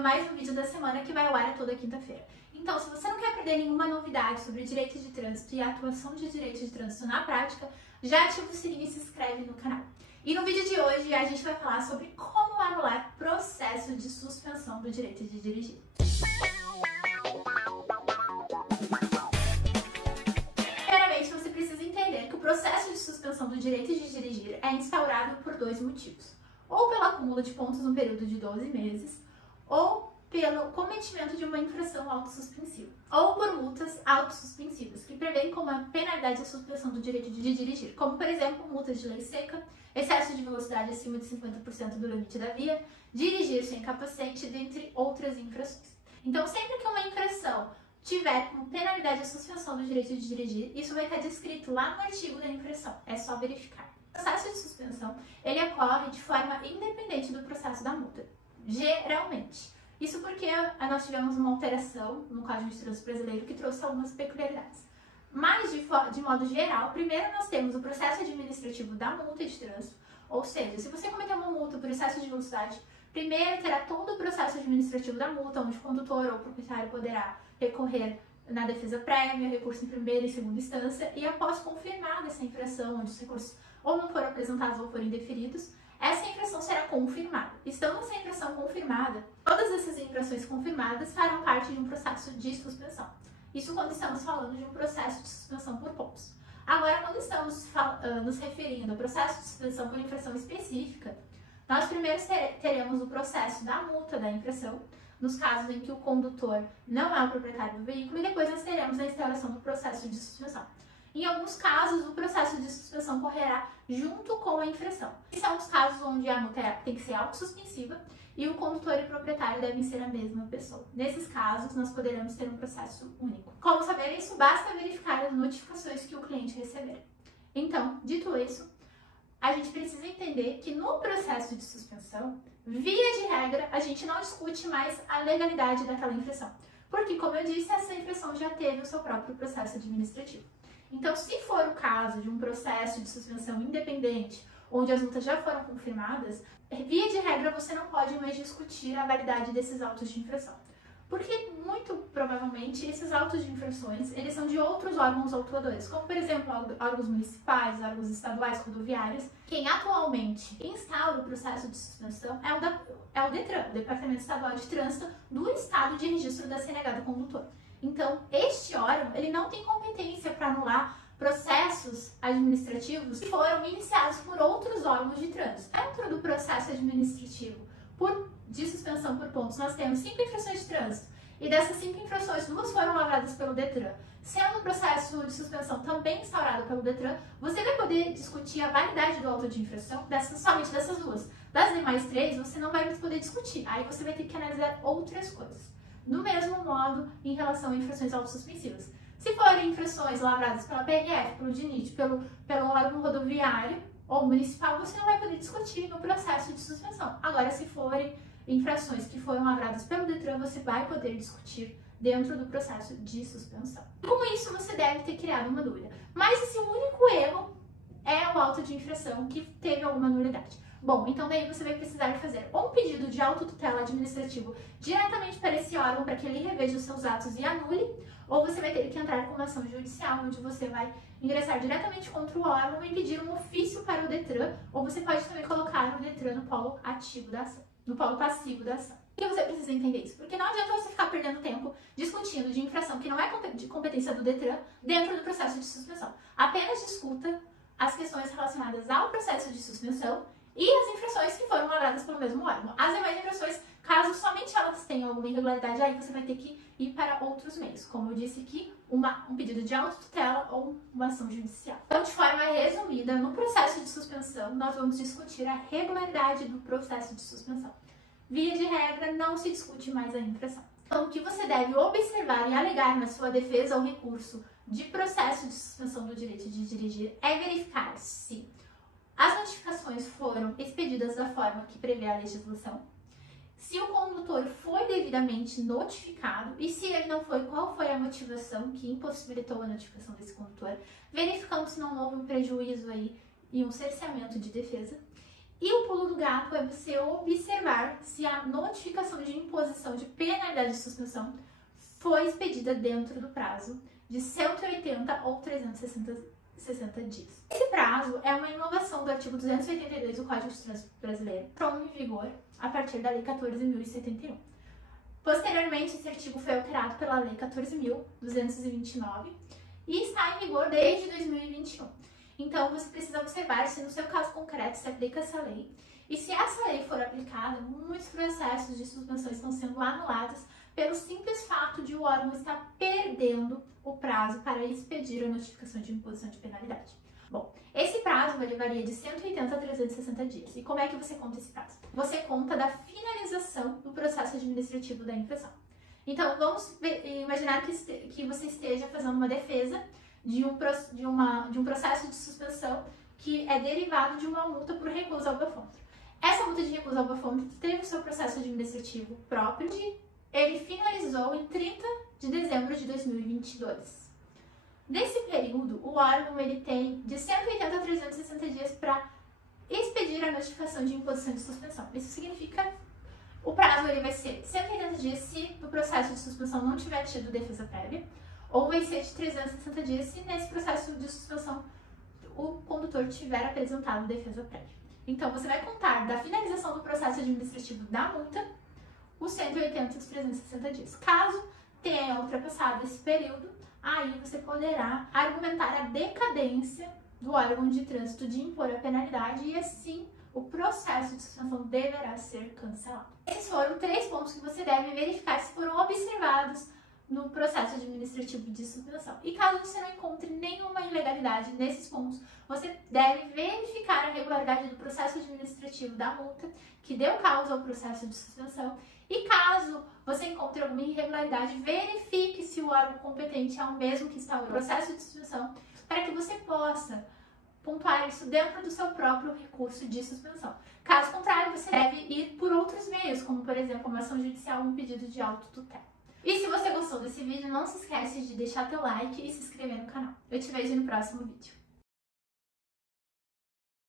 mais um vídeo da semana que vai ao ar toda quinta-feira. Então, se você não quer perder nenhuma novidade sobre direito de trânsito e a atuação de direito de trânsito na prática, já ativa o sininho e se inscreve no canal. E no vídeo de hoje a gente vai falar sobre como anular processo de suspensão do direito de dirigir. Primeiramente, você precisa entender que o processo de suspensão do direito de dirigir é instaurado por dois motivos. Ou pelo acúmulo de pontos no período de 12 meses, ou pelo cometimento de uma infração autossuspensiva, ou por multas autossuspensivas, que prevêem como a penalidade a suspensão do direito de dirigir, como, por exemplo, multas de lei seca, excesso de velocidade acima de 50% do limite da via, dirigir sem capacete, dentre outras infrações. Então, sempre que uma infração tiver como penalidade a suspensão do direito de dirigir, isso vai estar descrito lá no artigo da infração, é só verificar. O processo de suspensão, ele ocorre de forma independente do processo da multa, geralmente. Isso porque nós tivemos uma alteração no Código de Trânsito Brasileiro que trouxe algumas peculiaridades. Mas, de modo geral, primeiro nós temos o processo administrativo da multa de trânsito, ou seja, se você cometer uma multa por excesso de velocidade, primeiro terá todo o processo administrativo da multa, onde o condutor ou o proprietário poderá recorrer na defesa prévia, recurso em primeira e segunda instância, e após confirmada essa infração, onde os recursos ou não foram apresentados ou forem indeferidos, essa infração será confirmada. Estando essa infração confirmada, todas essas infrações confirmadas farão parte de um processo de suspensão. Isso quando estamos falando de um processo de suspensão por pontos. Agora, quando estamos nos referindo ao processo de suspensão por infração específica, nós primeiro teremos o processo da multa da infração, nos casos em que o condutor não é o proprietário do veículo, e depois nós teremos a instauração do processo de suspensão. Em alguns casos, o processo de suspensão correrá junto com a infração. Esses são os casos onde a multa tem que ser autossuspensiva e o condutor e o proprietário devem ser a mesma pessoa. Nesses casos, nós poderemos ter um processo único. Como saber isso? Basta verificar as notificações que o cliente receber. Então, dito isso, a gente precisa entender que no processo de suspensão, via de regra, a gente não discute mais a legalidade daquela infração. Porque, como eu disse, essa infração já teve o seu próprio processo administrativo. Então, se for o caso de um processo de suspensão independente, onde as multas já foram confirmadas, via de regra você não pode mais discutir a validade desses autos de infração. Porque, muito provavelmente, esses autos de infrações, eles são de outros órgãos autuadores, como, por exemplo, órgãos municipais, órgãos estaduais, rodoviários. Quem atualmente instaura o processo de suspensão é o DETRAN, o Departamento Estadual de Trânsito do Estado de Registro da CNH do Condutor. Então, este órgão, ele não tem competência para anular processos administrativos que foram iniciados por outros órgãos de trânsito. Dentro do processo administrativo de suspensão por pontos, nós temos 5 infrações de trânsito, e dessas 5 infrações, 2 foram lavradas pelo DETRAN. Sendo o processo de suspensão também instaurado pelo DETRAN, você vai poder discutir a validade do auto de infração somente dessas 2. Das demais 3, você não vai poder discutir, aí você vai ter que analisar outras coisas. Do mesmo modo, em relação a infrações autossuspensivas. Se forem infrações lavradas pela PRF, pelo DINIT, pelo órgão rodoviário ou municipal, você não vai poder discutir no processo de suspensão. Agora, se forem infrações que foram lavradas pelo DETRAN, você vai poder discutir dentro do processo de suspensão. Com isso, você deve ter criado uma dúvida. Mas esse único erro é o auto de infração que teve alguma nulidade. Bom, então daí você vai precisar fazer ou um pedido de autotutela administrativo diretamente para esse órgão para que ele reveja os seus atos e anule, ou você vai ter que entrar com uma ação judicial, onde você vai ingressar diretamente contra o órgão e pedir um ofício para o DETRAN, ou você pode também colocar o DETRAN no polo ativo da ação, no polo passivo da ação. Por que você precisa entender isso? Porque não adianta você ficar perdendo tempo discutindo de infração que não é de competência do DETRAN dentro do processo de suspensão. Apenas discuta as questões relacionadas ao processo de suspensão e as infrações que foram lavradas pelo mesmo órgão. As demais infrações, caso somente elas tenham alguma irregularidade, aí você vai ter que ir para outros meios. Como eu disse aqui, um pedido de autotutela ou uma ação judicial. Então, de forma resumida, no processo de suspensão, nós vamos discutir a regularidade do processo de suspensão. Via de regra, não se discute mais a infração. Então, o que você deve observar e alegar na sua defesa ou recurso de processo de suspensão do direito de dirigir é verificar se as notificações foram expedidas da forma que prevê a legislação, se o condutor foi devidamente notificado e se ele não foi, qual foi a motivação que impossibilitou a notificação desse condutor, verificando se não houve um prejuízo aí e um cerceamento de defesa. E o pulo do gato é você observar se a notificação de imposição de penalidade de suspensão foi expedida dentro do prazo de 180 ou 360 dias. Esse prazo é uma inovação do artigo 282 do Código de Trânsito Brasileiro, entrou em vigor a partir da Lei 14.071. Posteriormente, esse artigo foi alterado pela Lei 14.229 e está em vigor desde 2021. Então, você precisa observar se no seu caso concreto se aplica essa lei. E se essa lei for aplicada, muitos processos de suspensão estão sendo anulados pelo simples fato de o órgão estar perdendo o prazo para expedir a notificação de imposição de penalidade. Bom, esse prazo varia de 180 a 360 dias. E como é que você conta esse prazo? Você conta da finalização do processo administrativo da infração. Então, vamos imaginar que você esteja fazendo uma defesa de um processo de suspensão que é derivado de uma multa por recusa ao bafômetro. Essa multa de recusa ao bafômetro teve o seu processo administrativo próprio ele finalizou em 30 de dezembro de 2022. Nesse período, o órgão ele tem de 180 a 360 dias para expedir a notificação de imposição de suspensão. Isso significa o prazo ele vai ser 180 dias se no processo de suspensão não tiver tido defesa prévia, ou vai ser de 360 dias se nesse processo de suspensão o condutor tiver apresentado defesa prévia. Então, você vai contar da finalização do processo administrativo da multa os 180 e os 360 dias. Caso tenha ultrapassado esse período, aí você poderá argumentar a decadência do órgão de trânsito de impor a penalidade e assim o processo de suspensão deverá ser cancelado. Esses foram 3 pontos que você deve verificar se foram observados no processo administrativo de suspensão. E caso você não encontre nenhuma ilegalidade nesses pontos, você deve verificar a regularidade do processo administrativo da multa que deu causa ao processo de suspensão. E caso você encontre alguma irregularidade, verifique se o órgão competente é o mesmo que instaurou o processo de suspensão, para que você possa pontuar isso dentro do seu próprio recurso de suspensão. Caso contrário, você deve ir por outros meios, como por exemplo uma ação judicial ou um pedido de autotutela. E se você gostou desse vídeo, não se esquece de deixar teu like e se inscrever no canal. Eu te vejo no próximo vídeo.